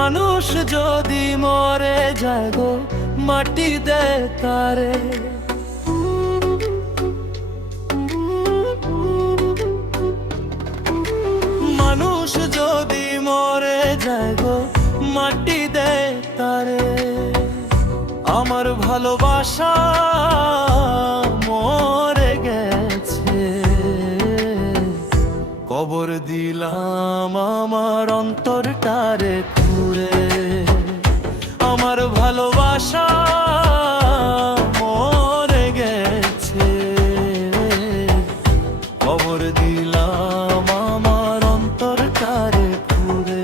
মানুষ যদি মরে যায় গো মাটি দে তারে। মানুষ যদি মরে যায় গো মাটি দে তারে। আমার ভালোবাসা মরে গেছে। কবর দিলাম আমার অন্তরটারে। মরে গেছে। খুঁড়ে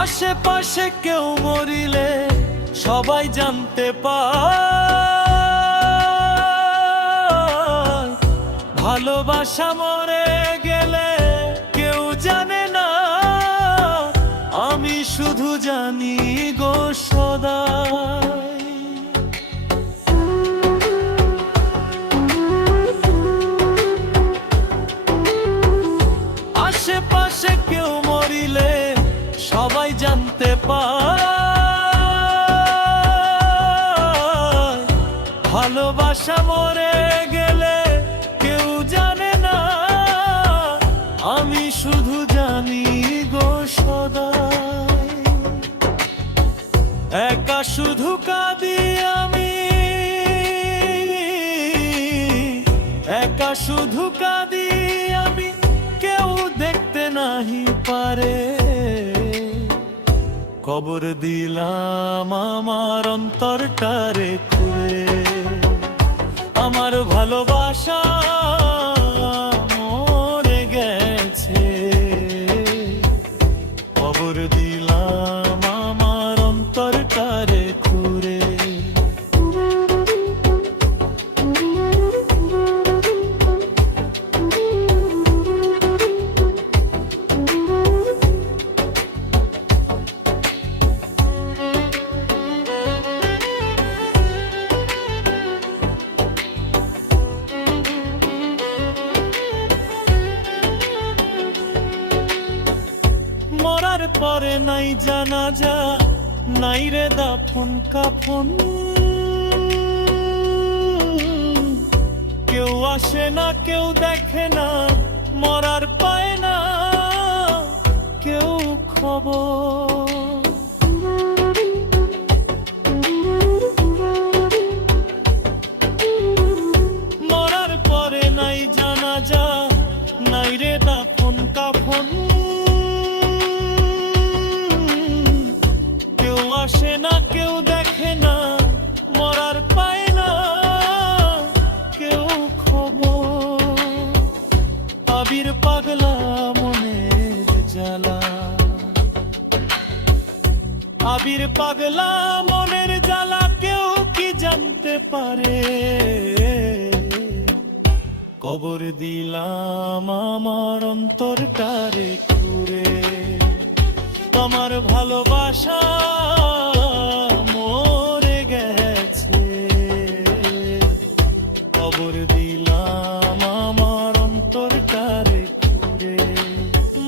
আশেপাশে কেউ মরিলে সবাই জানতে পায়। ভালোবাসা মরে গেলে কেউ জানে না। আমি শুধু জানি গো সদাই। আশেপাশে কেউ মরিলে সবাই জানতে পায়। ভালোবাসা মরে একা শুধু কাঁদি আমি, কেউ দেখতে নাহি পারে। কবর দিলাম আমার অন্তরটারে খুঁড়ে। আমার ভালোবাসা মরে গেছে। কবর দিলাম পরে নাই জানা যা নাই রে দাফন কাফন। কেউ আসে না, কেউ দেখে না, মরার পায় না, কেউ খবর। মরার পরে নাই জানা যা নাই রে দাফন কাফন। আবির পাগলা মনের জ্বালা কেউ কি জানতে পারে? কবর দিলাম আমার অন্তরটারে খুঁড়ে। তোমার ভালোবাসা মরে গেছে। কবর দিলাম আমার অন্তরটারে খুঁড়ে।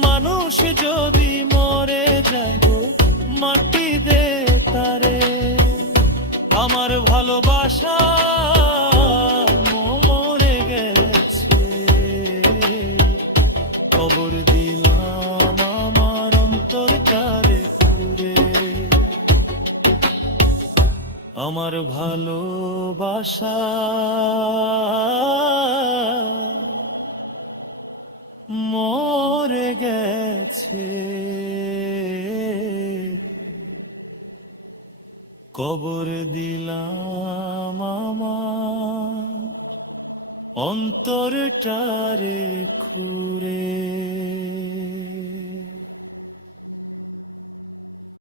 মানুষ যদি আমার ভালোবাসা। মরে গেছে। কবর দিলাম আমার অন্তরটারে খুঁড়ে।